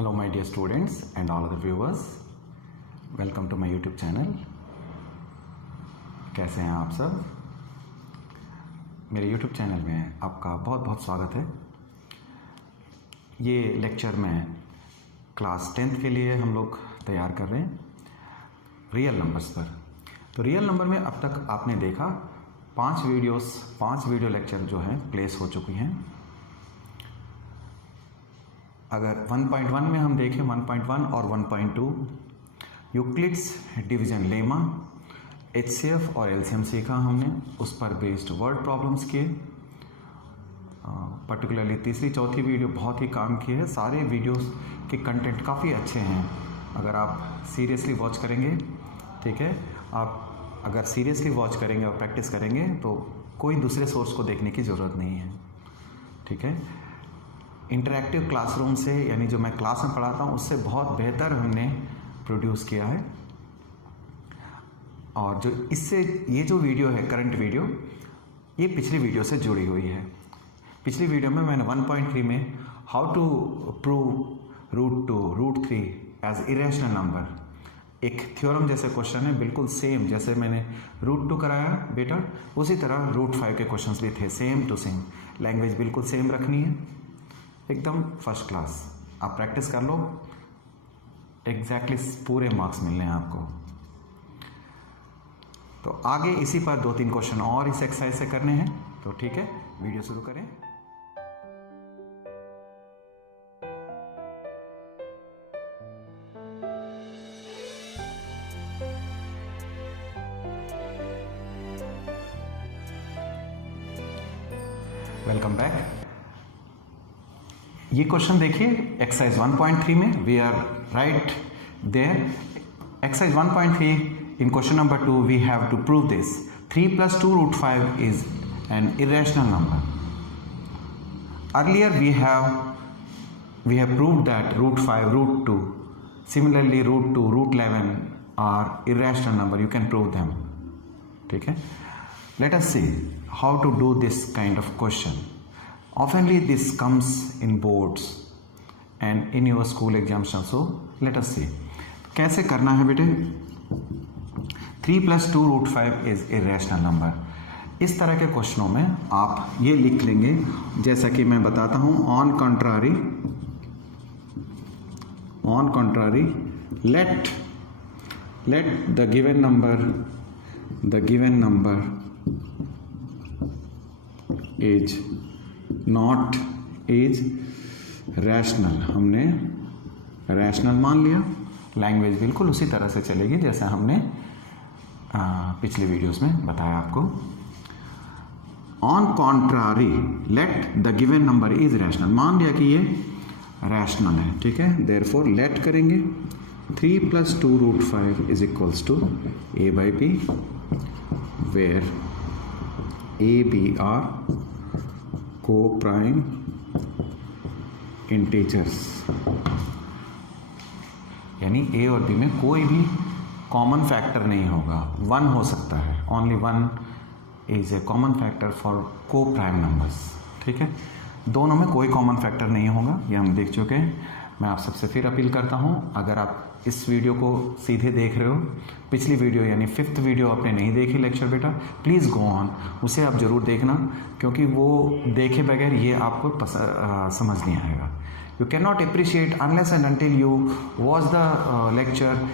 Hello my dear students and all other viewers, welcome to my YouTube channel। कैसे हैं आप सब? मेरे YouTube चैनल में आपका बहुत बहुत स्वागत है। ये लेक्चर में क्लास 10th के लिए हम लोग तैयार कर रहे हैं रियल नंबर्स पर। तो रियल नंबर में अब तक आपने देखा 5 वीडियो लेक्चर जो हैं प्लेस हो चुकी हैं। अगर 1.1 में हम देखें 1.1 और 1.2 यूक्लिड्स डिवीजन लेमा, HCF और LCM सीखा हमने, उस पर बेस्ड वर्ड प्रॉब्लम्स किए। पर्टिकुलरली तीसरी चौथी वीडियो बहुत ही काम की है। सारे वीडियोस के कंटेंट काफ़ी अच्छे हैं अगर आप सीरियसली वॉच करेंगे। ठीक है, आप अगर सीरियसली वॉच करेंगे और प्रैक्टिस करेंगे तो कोई दूसरे सोर्स को देखने की ज़रूरत नहीं है। ठीक है, इंटरैक्टिव क्लासरूम से, यानी जो मैं क्लास में पढ़ाता हूँ उससे बहुत बेहतर हमने प्रोड्यूस किया है। और जो इससे ये जो वीडियो है करंट वीडियो, ये पिछली वीडियो से जुड़ी हुई है। पिछली वीडियो में मैंने 1.3 में how to prove √2 √3 as irrational number, एक थ्योरम जैसे क्वेश्चन है, बिल्कुल सेम जैसे मैंने √2 कराया बेटा, उसी तरह √5 के क्वेश्चंस भी थे, सेम टू सेम। लैंग्वेज बिल्कुल सेम रखनी है, एकदम फर्स्ट क्लास। आप प्रैक्टिस कर लो, एग्जैक्टली पूरे मार्क्स मिलने हैं आपको। तो आगे इसी पर 2-3 क्वेश्चन और इस एक्सरसाइज से करने हैं। तो ठीक है, वीडियो शुरू करें। Welcome back. ये क्वेश्चन देखिए एक्सरसाइज 1.3 में, we are right there. Exercise 1.3 in question number 2 we have to prove this 3 + 2 √5 is an irrational number. Earlier we have proved that √5 √2 similarly √2 √11 are irrational number, you can prove them। ठीक है, let us see how to do this kind of question। Oftenly this comes in boards and in your school exams also। Let us see कैसे करना है बेटे। 3 + 2 √5 is irrational number। इस तरह के क्वेश्चनों में आप ये लिख लेंगे, जैसा कि मैं बताता हूं, on contrary let the given number is not is rational. हमने रैशनल मान लिया, लैंग्वेज बिल्कुल उसी तरह से चलेगी जैसे हमने पिछले वीडियोस में बताया आपको। On contrary let the given number is rational, मान लिया कि ये रैशनल है। ठीक है, देयरफॉर लेट करेंगे 3 + 2 √5 is equals to a/b, where a/b are co-prime integers, यानी ए और बी में कोई भी कॉमन फैक्टर नहीं होगा, 1 हो सकता है, only 1 is a common factor for co-prime numbers. ठीक है, दोनों में कोई कॉमन फैक्टर नहीं होगा, ये हम देख चुके हैं। मैं आप सबसे फिर अपील करता हूं, अगर आप इस वीडियो को सीधे देख रहे हो, पिछली वीडियो यानी 5th वीडियो आपने नहीं देखी लेक्चर बेटा, प्लीज़ गो ऑन, उसे आप ज़रूर देखना, क्योंकि वो देखे बगैर ये आपको समझ नहीं आएगा। You can not appreciate unless and until you watch the lecture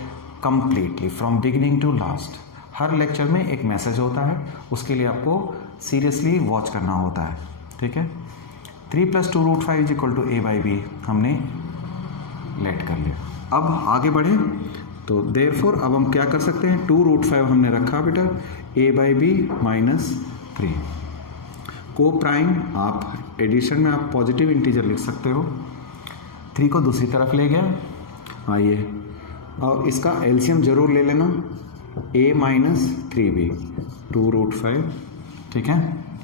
completely from beginning to last. हर लेक्चर में एक मैसेज होता है, उसके लिए आपको सीरियसली वॉच करना होता है। ठीक है, 3 + 2 √5 इज इक्वल टू a/b हमने लेट कर लिया। अब आगे बढ़े तो देयरफॉर अब हम क्या कर सकते हैं, 2 √5 हमने रखा बेटा, a/b -3 को प्राइम, आप एडिशन में आप पॉजिटिव इंटीजर लिख सकते हो, 3 को दूसरी तरफ ले गया। आइए, और इसका एलसीएम जरूर ले लेना, a - 3b 2 √5। ठीक है,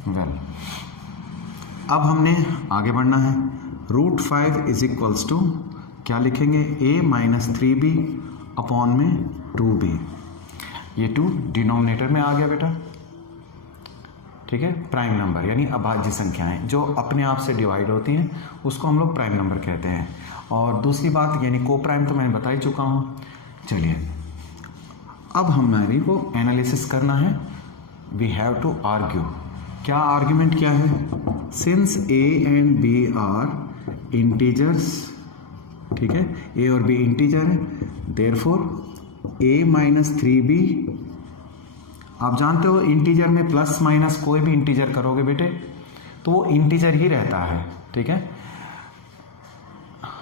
वेल अब हमने आगे बढ़ना है। √5 इज इक्वल्स टू क्या लिखेंगे, a - 3b अपॉन में 2b। ये 2 डिनोमिनेटर में आ गया बेटा। ठीक है, प्राइम नंबर यानी अभाज्य संख्याएं जो अपने आप से डिवाइड होती हैं उसको हम लोग प्राइम नंबर कहते हैं। और दूसरी बात यानी को प्राइम तो मैंने बता ही चुका हूँ। चलिए अब हमारी को एनालिसिस करना है। We have to argue. क्या आर्ग्यूमेंट क्या है? Since A and B are integers, ठीक है, ए और बी इंटीजर है, देयरफॉर ए माइनस 3b, आप जानते हो इंटीजर में प्लस माइनस कोई भी इंटीजर करोगे बेटे तो वो इंटीजर ही रहता है, ठीक है,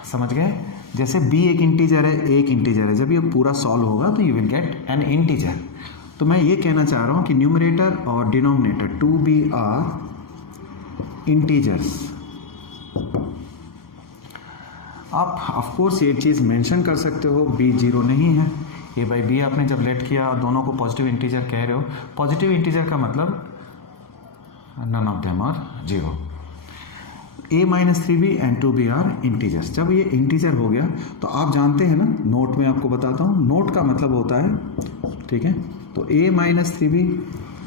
समझ गए? जैसे b एक इंटीजर है, a एक इंटीजर है, जब ये पूरा सॉल्व होगा तो you will get an integer. तो मैं ये कहना चाह रहा हूँ कि न्यूमरेटर और डिनोमिनेटर 2b आर इंटीजर्स। आप ऑफ कोर्स ये चीज़ मेंशन कर सकते हो b 0 नहीं है, a बाई बी आपने जब लेट किया और दोनों को पॉजिटिव इंटीजर कह रहे हो, पॉजिटिव इंटीजर का मतलब none of them are 0। a minus 3b and 2b are integers. जब ये इंटीजर हो गया तो आप जानते हैं ना, नोट में आपको बताता हूँ, नोट का मतलब होता है, ठीक है, तो a माइनस 3b,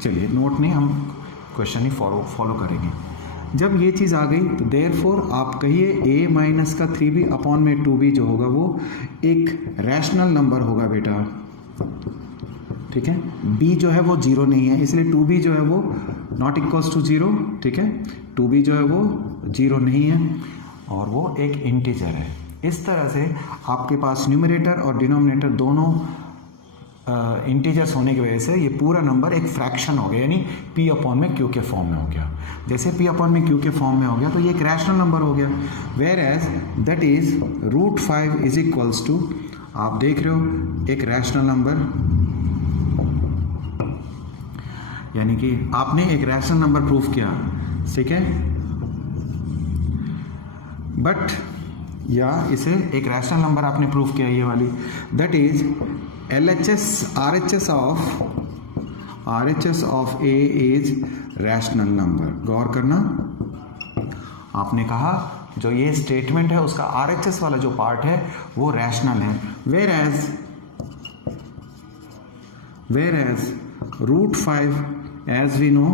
चलिए नोट नहीं, हम क्वेश्चन ही फॉलो करेंगे। जब ये चीज़ आ गई तो देयरफॉर आप कहिए a माइनस का 3b अपॉन में 2b जो होगा वो एक रैशनल नंबर होगा बेटा, ठीक है। b जो है वो 0 नहीं है, इसलिए 2b जो है वो नॉट इक्वल्स टू 0, ठीक है, 2b जो है वो 0 नहीं है और वो एक इंटीजर है। इस तरह से आपके पास न्यूमरेटर और डिनोमिनेटर दोनों इंटीजर्स होने की वजह से ये पूरा नंबर एक फ्रैक्शन हो गया, यानी p अपॉन में q के फॉर्म में हो गया। जैसे p अपॉन में q के फॉर्म में हो गया तो ये एक रैशनल नंबर हो गया। Whereas that is √5 is equals to, आप देख रहे हो, एक रैशनल नंबर, यानी कि आपने एक रैशनल नंबर प्रूफ किया, ठीक है, बट या इसे एक रैशनल नंबर आपने प्रूफ किया, ये वाली, that is RHS of A is rational number. गौर करना, आपने कहा जो ये स्टेटमेंट है उसका RHS वाला जो पार्ट है वो रैशनल है। Whereas √5 as we know,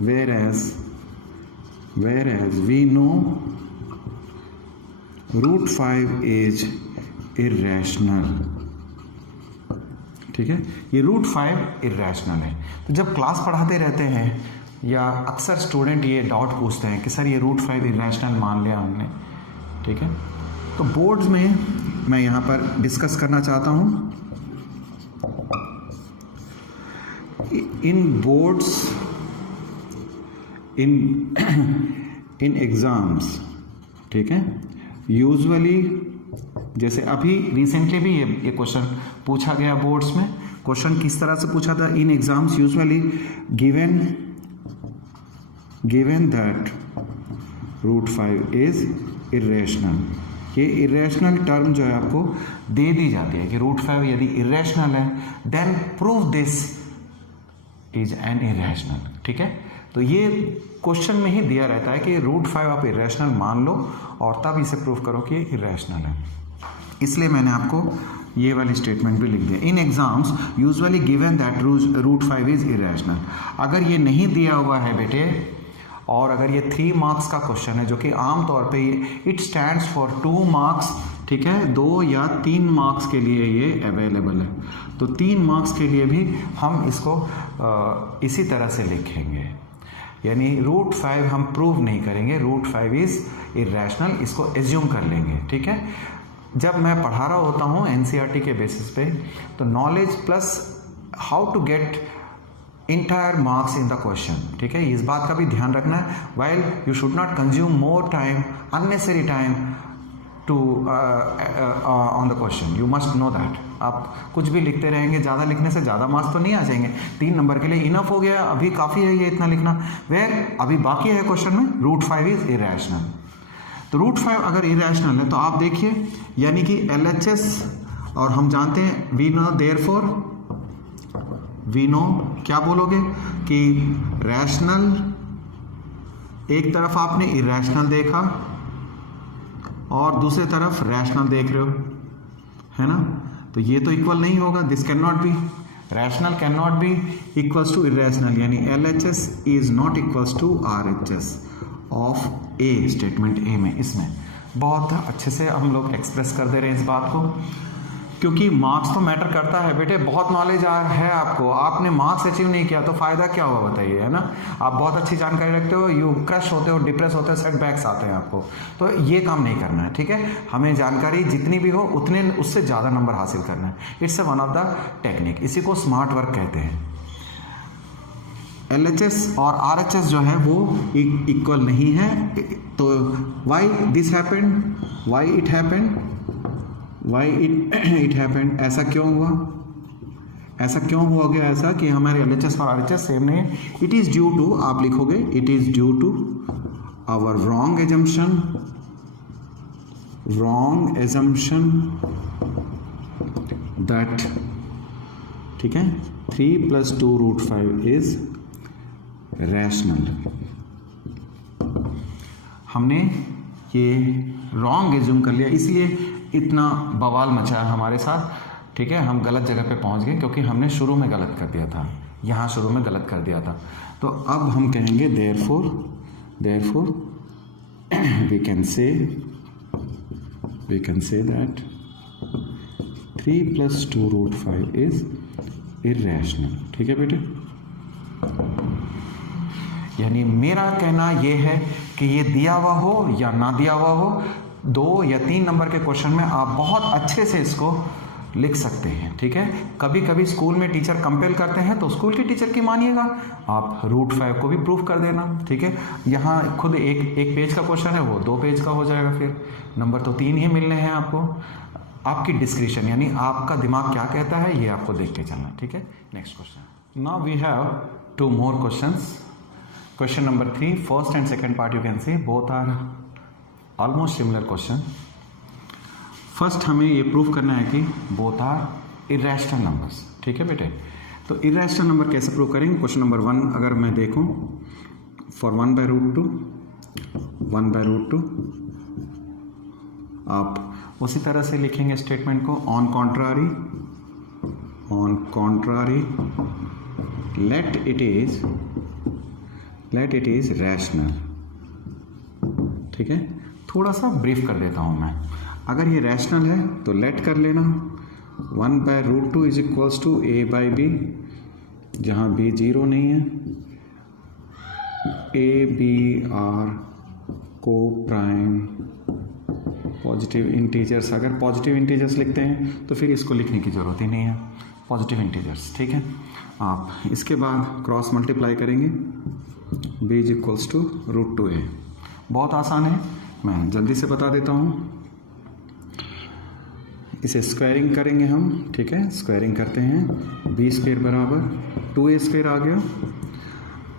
whereas we know √5 is irrational, ठीक है, ये √5 इरेशनल है। तो जब क्लास पढ़ाते रहते हैं या अक्सर स्टूडेंट ये डाउट पूछते हैं कि सर ये √5 इरेशनल मान लिया हमने, ठीक है, तो बोर्ड्स में मैं यहाँ पर डिस्कस करना चाहता हूँ, इन बोर्ड्स, इन एग्ज़ाम्स, ठीक है, यूजुअली जैसे अभी रिसेंटली भी ये क्वेश्चन पूछा गया बोर्ड्स में। क्वेश्चन किस तरह से पूछा था? In exams usually given that √5 is irrational. ये इरेशनल टर्म जो है आपको दे दी जाती है कि √5 यदि इरेशनल है then prove this is an irrational, ठीक है। तो ये क्वेश्चन में ही दिया रहता है कि √5 आप इरेशनल मान लो और तब इसे प्रूव करो कि इरेशनल है। इसलिए मैंने आपको ये वाली स्टेटमेंट भी लिख दिया। In exams usually given that √5 is irrational. अगर ये नहीं दिया हुआ है बेटे और अगर ये 3 मार्क्स का क्वेश्चन है, जो कि आम तौर पे इट स्टैंड्स फॉर 2 मार्क्स, ठीक है, 2 या 3 मार्क्स के लिए ये अवेलेबल है, तो 3 मार्क्स के लिए भी हम इसको इसी तरह से लिखेंगे, यानी √5 हम प्रूव नहीं करेंगे, √5 इज इरेशनल, इसको एज्यूम कर लेंगे, ठीक है। जब मैं पढ़ा रहा होता हूँ NCERT के बेसिस पे, तो knowledge plus how to get entire marks in the question, ठीक है, इस बात का भी ध्यान रखना है। While you should not consume more time, unnecessary time to on the question, you must know that. आप कुछ भी लिखते रहेंगे, ज़्यादा लिखने से ज़्यादा मार्क्स तो नहीं आ जाएंगे, 3 नंबर के लिए इनफ हो गया, अभी काफ़ी है ये इतना लिखना। वेयर अभी बाकी है क्वेश्चन में √5 इज इरेशनल। तो √5 अगर इरेशनल है तो आप देखिए, यानी कि LHS, और हम जानते हैं we know, therefore we know, क्या बोलोगे कि रैशनल, एक तरफ आपने इरेशनल देखा और दूसरी तरफ रैशनल देख रहे हो, है ना, तो ये तो इक्वल नहीं होगा, this can not be, rational can not be equals to irrational, यानी LHS is not equals to RHS of A, statement A में, इसमें बहुत अच्छे से हम लोग एक्सप्रेस कर दे रहे हैं इस बात को, क्योंकि मार्क्स तो मैटर करता है बेटे। बहुत नॉलेज है आपको, आपने मार्क्स अचीव नहीं किया तो फ़ायदा क्या हुआ बताइए, है ना। आप बहुत अच्छी जानकारी रखते हो, यू क्रश होते हो, डिप्रेस होते हो, सेटबैक्स आते हैं आपको, तो ये काम नहीं करना है, ठीक है। हमें जानकारी जितनी भी हो उतने उससे ज़्यादा नंबर हासिल करना है। It's one of the technique, इसी को स्मार्ट वर्क कहते हैं। LHS और RHS जो है वो इक्वल नहीं है, तो why this happened, why it happened, why it happened, ऐसा क्यों हुआ, ऐसा क्यों हुआ गया ऐसा कि हमारे LHS और RHS सेम नहीं है। इट इज़ ड्यू टू, आप लिखोगे it is due to our wrong assumption that, ठीक है, 3 + 2√5 इज रैशनल। हमने ये रॉन्ग एज्यूम कर लिया, इसलिए इतना बवाल मचा है हमारे साथ, ठीक है। हम गलत जगह पे पहुंच गए क्योंकि हमने शुरू में गलत कर दिया था, यहाँ शुरू में गलत कर दिया था। तो अब हम कहेंगे therefore we can say that 3 + 2√5 is irrational, ठीक है बेटे। यानी मेरा कहना ये है कि ये दिया हुआ हो या ना दिया हुआ हो, 2 या 3 नंबर के क्वेश्चन में आप बहुत अच्छे से इसको लिख सकते हैं, ठीक है। कभी कभी स्कूल में टीचर कंपेल करते हैं तो स्कूल के टीचर की मानिएगा, आप √5 को भी प्रूफ कर देना, ठीक है। यहाँ खुद एक पेज का क्वेश्चन है, वो 2 पेज का हो जाएगा, फिर नंबर तो 3 ही मिलने हैं आपको। आपकी डिस्क्रिप्शन यानी आपका दिमाग क्या कहता है ये आपको देख के चलना, ठीक है। Next question, now we have 2 more questions. Question number 3, first and second part you can see both are almost similar question. First हमें ये प्रूव करना है कि बोथ आर इरेशनल नंबर्स, ठीक है बेटे। तो इरेशनल नंबर कैसे प्रूव करेंगे। क्वेश्चन नंबर 1 अगर मैं देखूं, फॉर 1/√2 आप उसी तरह से लिखेंगे स्टेटमेंट को, on contrary let it is rational, ठीक है। थोड़ा सा ब्रीफ कर देता हूं मैं, अगर ये रैशनल है तो लेट कर लेना, 1/√2 इज इक्वल्स टू a/b, जहां b 0 नहीं है, a b आर को प्राइम पॉजिटिव इंटीजर्स। अगर पॉजिटिव इंटीजर्स लिखते हैं तो फिर इसको लिखने की ज़रूरत ही नहीं है, पॉजिटिव इंटीजर्स, ठीक है। आप इसके बाद क्रॉस मल्टीप्लाई करेंगे, b is equals to √2a। बहुत आसान है, मैं जल्दी से बता देता हूँ। इसे स्क्वायरिंग करेंगे हम, ठीक है। स्क्वायरिंग करते हैं, b² बराबर 2a² आ गया।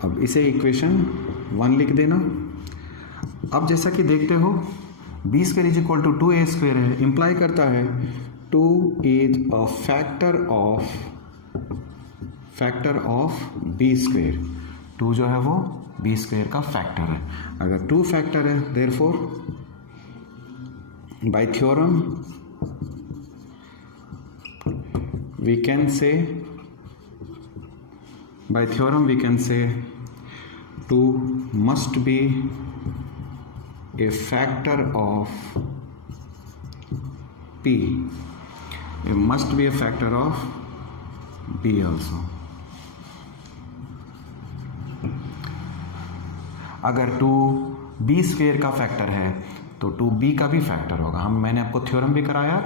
अब इसे इक्वेशन 1 लिख देना। अब जैसा कि देखते हो b² is equal to 2a² है, इंप्लाई करता है 2 is a factor of b²। 2 जो है वो b² का फैक्टर है। अगर 2 फैक्टर है, therefore by theorem we can say 2 must be a factor of p, it must be a factor of b also। अगर 2 b² का फैक्टर है तो 2b का भी फैक्टर होगा। मैंने आपको थ्योरम भी कराया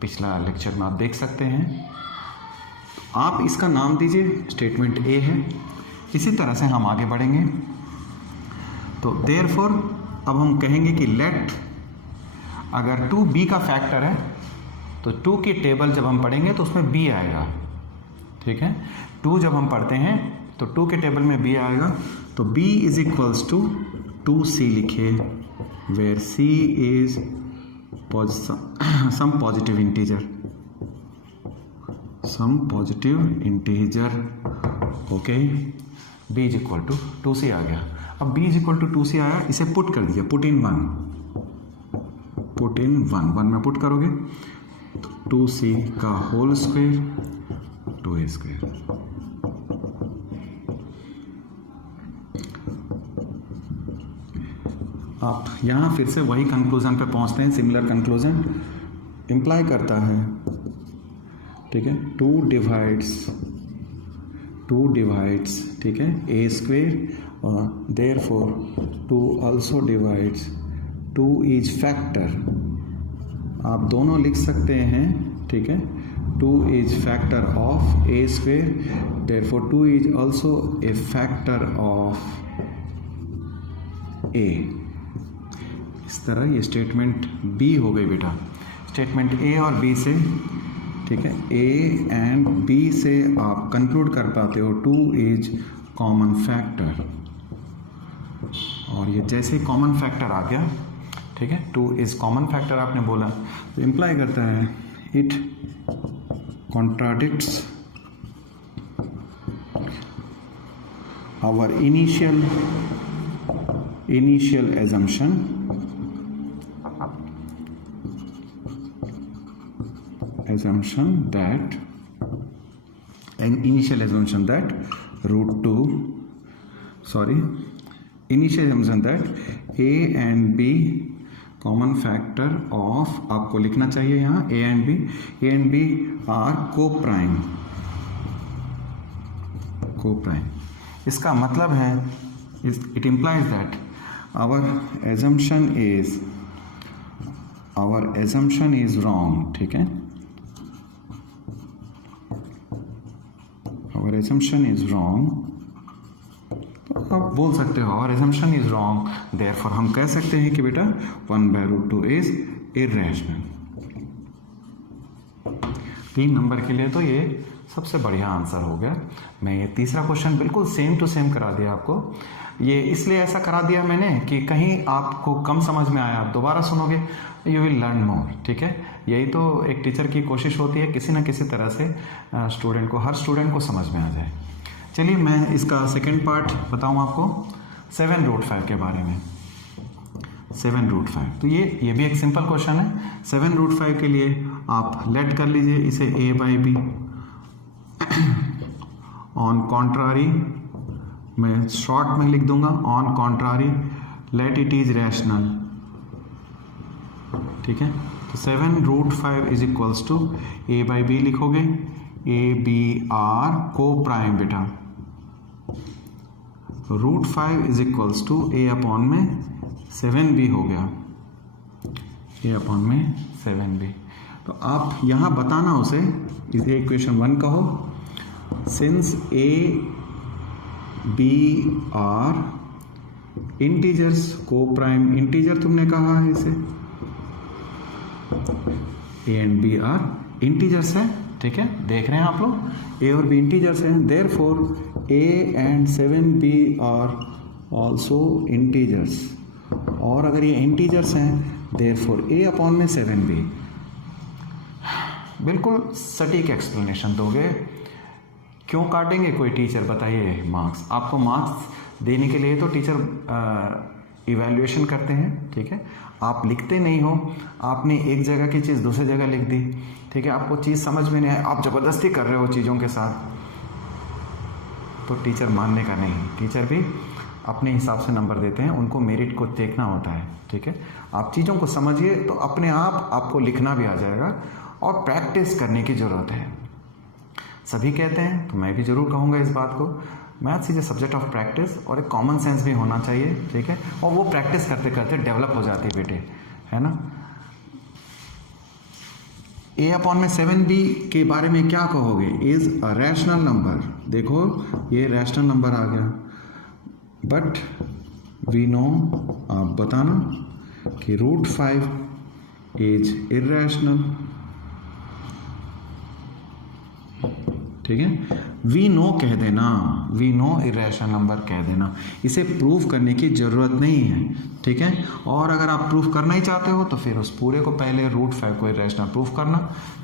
पिछला लेक्चर में, आप देख सकते हैं। आप इसका नाम दीजिए, स्टेटमेंट A है। इसी तरह से हम आगे बढ़ेंगे। तो देयरफॉर अब हम कहेंगे कि लेट, अगर 2b का फैक्टर है तो 2 की टेबल जब हम पढ़ेंगे तो उसमें b आएगा, ठीक है। 2 जब हम पढ़ते हैं तो 2 के टेबल में b आएगा, तो b is equals to 2c लिखे, where c is some positive integer, okay. b is equal to 2c आ गया। अब b is equal to 2c आया, इसे पुट कर दीजिए, पुट इन 1 में पुट करोगे तो 2c का होल स्क्वायर 2a²। आप यहाँ फिर से वही कंक्लूजन पे पहुँचते हैं, सिमिलर कंक्लूजन इम्प्लाई करता है, ठीक है, 2 डिवाइड्स, ठीक है, ए स्क्वेयर और therefore 2 also divides 2 is factor, आप दोनों लिख सकते हैं, ठीक है, 2 is factor of A square, therefore 2 is also a factor of A. इस तरह ये स्टेटमेंट बी हो गई बेटा। स्टेटमेंट ए और बी से, ठीक है, ए एंड बी से आप कंक्लूड कर पाते हो 2 इज कॉमन फैक्टर, और ये जैसे ही कॉमन फैक्टर आ गया, ठीक है, 2 इज कॉमन फैक्टर आपने बोला, तो इम्प्लाई करता है it contradicts our initial assumption that a and b common factor of, आपको लिखना चाहिए यहाँ a and b are co-prime. इसका मतलब है it implies that our assumption is wrong, ठीक है, our assumption is wrong, तो आप बोल सकते हो our assumption is wrong, therefore हम कह सकते हैं कि बेटा 1/√2 is irrational। 3 नंबर के लिए तो ये सबसे बढ़िया आंसर हो गया। मैं ये तीसरा क्वेश्चन बिल्कुल सेम टू सेम करा दिया आपको। ये इसलिए ऐसा करा दिया मैंने कि कहीं आपको कम समझ में आया, आप दोबारा सुनोगे, यू विल लर्न मोर, ठीक है। यही तो एक टीचर की कोशिश होती है, किसी न किसी तरह से हर स्टूडेंट को समझ में आ जाए। चलिए मैं इसका सेकंड पार्ट बताऊं आपको, 7√5 के बारे में। 7√5, तो ये भी एक सिंपल क्वेश्चन है। 7√5 के लिए आप लेट कर लीजिए इसे a/b। ऑन कॉन्ट्रारी, मैं शॉर्ट में लिख दूंगा, on contrary let it is rational, ठीक है। तो 7√5 इज इक्वल्स टू a/b लिखोगे, a/b आर को-प्राइम बेटा, √5 इज इक्वल्स टू a/7b हो गया, a/7b। तो आप यहाँ बताना उसे, इसे इक्वेशन 1 कहो, since a b are integers, co-prime integer तुमने कहा है इसे, a and b are integers है, ठीक है, देख रहे हैं आप लोग, a और b इंटीजर्स हैं, therefore a and 7b are also integers, और अगर ये इंटीजर्स हैं देयरफॉर a/7b। बिल्कुल सटीक एक्सप्लेनेशन दोगे। क्यों काटेंगे कोई टीचर, बताइए मार्क्स, आपको मार्क्स देने के लिए तो टीचर इवैल्यूएशन करते हैं, ठीक है। आप लिखते नहीं हो, आपने एक जगह की चीज़ दूसरी जगह लिख दी, ठीक है, आपको चीज़ समझ में नहीं आई, आप ज़बरदस्ती कर रहे हो चीज़ों के साथ, तो टीचर मानने का नहीं। टीचर भी अपने हिसाब से नंबर देते हैं, उनको मेरिट को देखना होता है, ठीक है। आप चीज़ों को समझिए तो अपने आप आपको लिखना भी आ जाएगा, और प्रैक्टिस करने की ज़रूरत है। सभी कहते हैं, तो मैं भी ज़रूर कहूँगा इस बात को, maths is a subject of practice, और एक कॉमन सेंस भी होना चाहिए, ठीक है, और वो प्रैक्टिस करते करते डेवलप हो जाती है बेटे, है ना। a/7b के बारे में क्या कहोगे, इज अ रैशनल नंबर, देखो ये रैशनल नंबर आ गया, बट वी नो, आप बताना कि √5 इज इर्रेशनल, ठीक है। वी नो कह देना, वी नो इरेशनल नंबर कह देना, इसे प्रूफ करने की ज़रूरत नहीं है, ठीक है। और अगर आप प्रूफ करना ही चाहते हो तो फिर उस पूरे को पहले √5 को इरेशनल प्रूफ करना,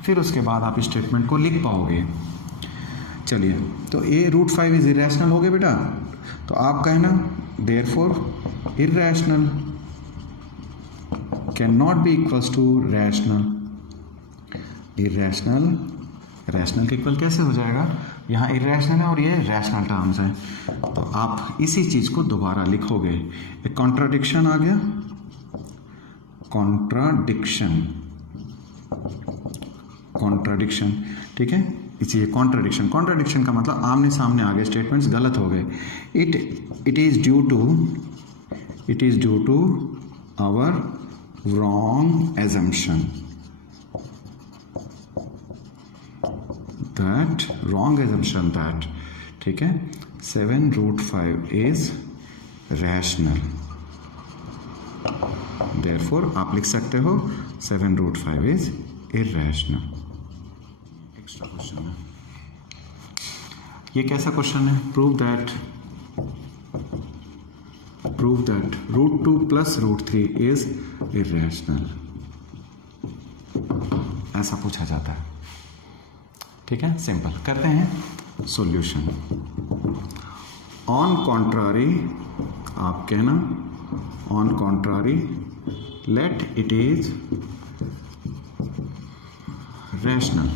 फिर उसके बाद आप स्टेटमेंट को लिख पाओगे। चलिए, तो a√5 इज इरेशनल हो गया बेटा, तो आप कहना therefore irrational can not be equals to rational, irrational rational के इक्वल कैसे हो जाएगा, यहाँ इरेशनल है और ये रैशनल टर्म्स हैं, तो आप इसी चीज़ को दोबारा लिखोगे। एक कॉन्ट्राडिक्शन आ गया, कॉन्ट्राडिक्शन, ठीक है, इसी कॉन्ट्राडिक्शन का मतलब आमने सामने आ गए स्टेटमेंट्स गलत हो गए। It is due to our wrong assumption, that, ठीक है, 7√5 इज रैशनल, देयरफॉर आप लिख सकते हो 7√5 इज इरेशनल। एक्स्ट्रा क्वेश्चन है, ये कैसा क्वेश्चन है, प्रूव दैट √2 + √3 इज इरेशनल, ऐसा पूछा जाता है, ठीक है, सिंपल। करते हैं सॉल्यूशन। ऑन कॉन्ट्रारी, आप कहना on contrary let it is rational.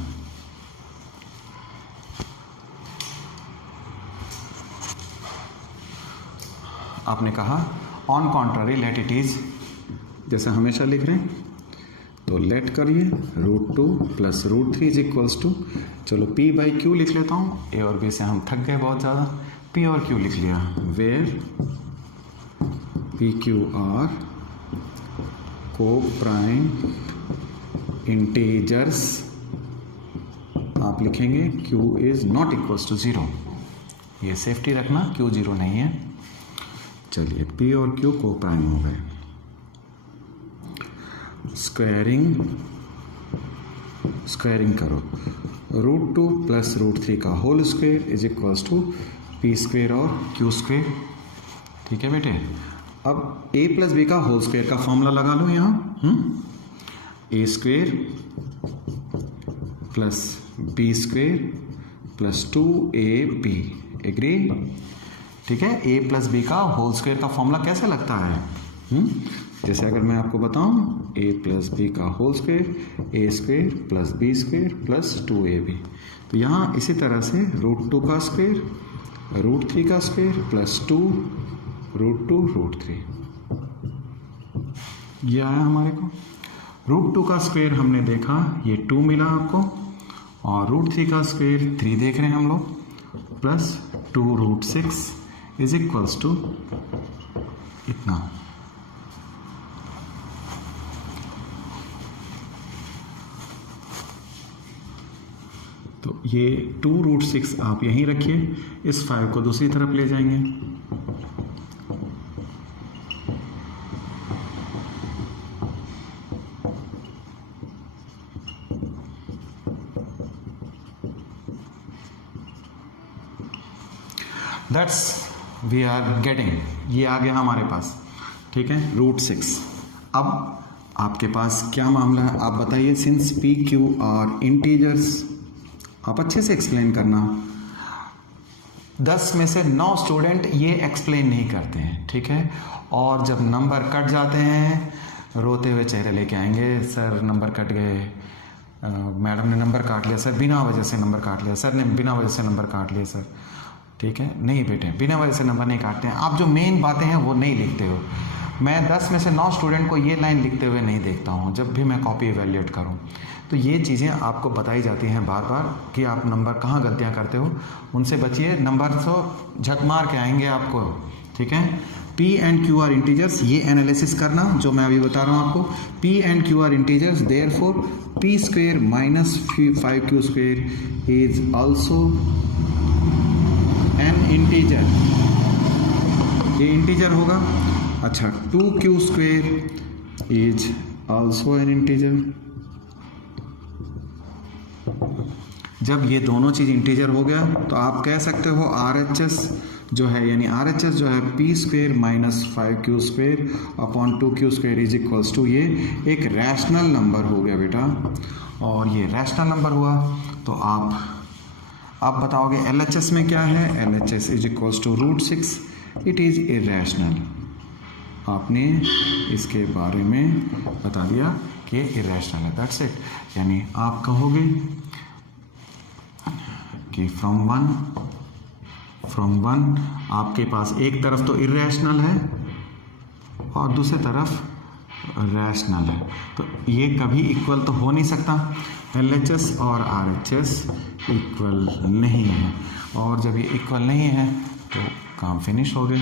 आपने कहा on contrary let it is, जैसे हमेशा लिख रहे हैं, तो लेट करिए √2 + √3 इज इक्वल्स टू, चलो P/Q लिख लेता हूँ, A और B से हम थक गए बहुत ज़्यादा, P और Q लिख लिया, where PQ are co-prime integers, आप लिखेंगे Q is not equals to 0, ये सेफ्टी रखना, Q 0 नहीं है। चलिए P और Q को-प्राइम हो गए, स्क्वायरिंग करो, √2 + √3 का whole square is equals to P² और Q², ठीक है बेटे। अब A + B का होल स्क्वायर का फॉर्मूला लगा लो यहाँ, A² + B² + 2AB, एग्री, ठीक है। A + B का होल स्क्वायर का फॉर्मूला कैसे लगता है, जैसे अगर मैं आपको बताऊं, A + B का whole square, A² + B² + 2AB, तो यहाँ इसी तरह से √2 का स्क्वायर, √3 का स्क्वायर +2 √2 √3, ये आया हमारे को। √2 का स्क्वायर हमने देखा, ये 2 मिला आपको, और √3 का स्क्वायर 3 देख रहे हैं हम लोग, +2 √6 इज इक्वल्स टू इतना। तो ये 2 √6 आप यहीं रखिए, इस 5 को दूसरी तरफ ले जाएंगे, दैट्स वी आर गेटिंग, ये आ गया हमारे पास, ठीक है, √6। अब आपके पास क्या मामला है, आप बताइए, सिंस PQ आर इंटीजर्स, आप अच्छे से एक्सप्लेन करना। 10 में से 9 स्टूडेंट ये एक्सप्लेन नहीं करते हैं, ठीक है, और जब नंबर कट जाते हैं रोते हुए चेहरे लेके आएंगे, सर नंबर कट गए, मैडम ने नंबर काट लिया, सर बिना वजह से नंबर काट लिया, सर ने बिना वजह से नंबर काट लिया सर, ठीक है। नहीं बेटे, बिना वजह से नंबर नहीं काटते हैं, आप जो मेन बातें हैं वो नहीं लिखते हो। मैं 10 में से 9 स्टूडेंट को ये लाइन लिखते हुए नहीं देखता हूँ जब भी मैं कॉपी इवैल्यूएट करूँ, तो ये चीज़ें आपको बताई जाती हैं बार बार कि आप नंबर कहाँ गलतियाँ करते हो, उनसे बचिए, नंबर तो झक मार के आएंगे आपको, ठीक है। P and Q are integers, ये एनालिसिस करना जो मैं अभी बता रहा हूँ आपको, P and Q are integers, therefore P² - 5Q² is also an integer, ये इंटीजर होगा। अच्छा, 2Q² is also an integer. जब ये दोनों चीज़ इंटीजर हो गया तो आप कह सकते हो RHS जो है, यानी RHS जो है P² - 5Q² upon 2Q² is equals to, ये एक रैशनल नंबर हो गया बेटा, और ये रैशनल नंबर हुआ तो आप बताओगे LHS में क्या है, LHS is equals to √6, it is irrational. आपने इसके बारे में बता दिया कि इरेशनल है, दैट्स इट। यानी आप कहोगे कि फ्रॉम वन आपके पास एक तरफ तो इरेशनल है और दूसरी तरफ रैशनल है, तो ये कभी इक्वल तो हो नहीं सकता। LHS और RHS इक्वल नहीं है, और जब ये इक्वल नहीं है तो काम फिनिश हो गए।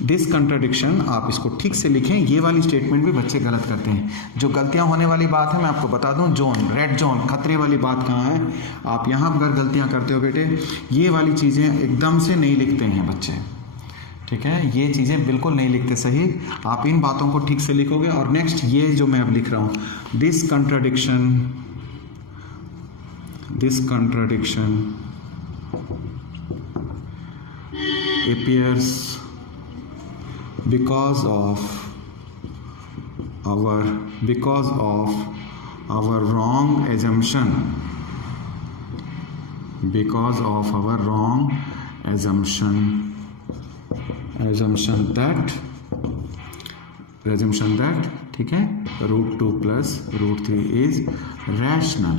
दिस कंट्राडिक्शन, आप इसको ठीक से लिखें। ये वाली स्टेटमेंट भी बच्चे गलत करते हैं। जो गलतियां होने वाली बात है मैं आपको बता दूं, जोन, रेड जोन, खतरे वाली बात कहाँ है। आप यहाँ अगर गलतियां करते हो बेटे, ये वाली चीज़ें एकदम से नहीं लिखते हैं बच्चे, ठीक है, ये चीज़ें बिल्कुल नहीं लिखते सही। आप इन बातों को ठीक से लिखोगे। और नेक्स्ट ये जो मैं अब लिख रहा हूँ, this contradiction appears because of our wrong assumption, that ठीक है, √2 + √3 इज रैशनल।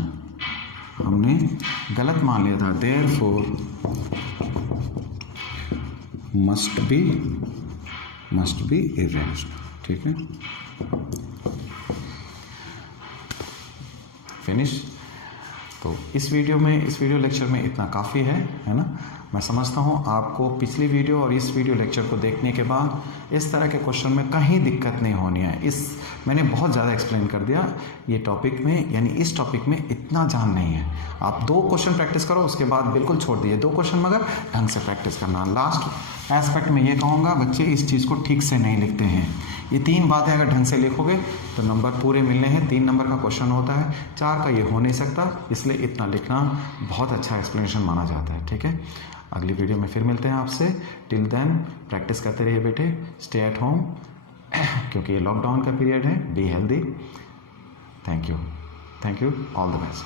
हमने गलत मान लिया था, therefore must be irrational, ठीक है, फिनिश। तो इस वीडियो लेक्चर में इतना काफ़ी है ना। मैं समझता हूँ आपको पिछली वीडियो और इस वीडियो लेक्चर को देखने के बाद इस तरह के क्वेश्चन में कहीं दिक्कत नहीं होनी है। मैंने बहुत ज़्यादा एक्सप्लेन कर दिया ये टॉपिक में, यानी इस टॉपिक में इतना जान नहीं है। आप 2 क्वेश्चन प्रैक्टिस करो, उसके बाद बिल्कुल छोड़ दिए। 2 क्वेश्चन मगर ढंग से प्रैक्टिस करना। लास्ट एस्पेक्ट में ये कहूँगा, बच्चे इस चीज़ को ठीक से नहीं लिखते हैं। ये 3 बातें अगर ढंग से लिखोगे तो नंबर पूरे मिलने हैं। 3 नंबर का क्वेश्चन होता है, 4 का ये हो नहीं सकता, इसलिए इतना लिखना बहुत अच्छा एक्सप्लेनेशन माना जाता है, ठीक है। अगली वीडियो में फिर मिलते हैं आपसे। टिल देन प्रैक्टिस करते रहिए बेटे, स्टे एट होम, क्योंकि ये लॉकडाउन का पीरियड है। Be healthy. Thank you, all the best.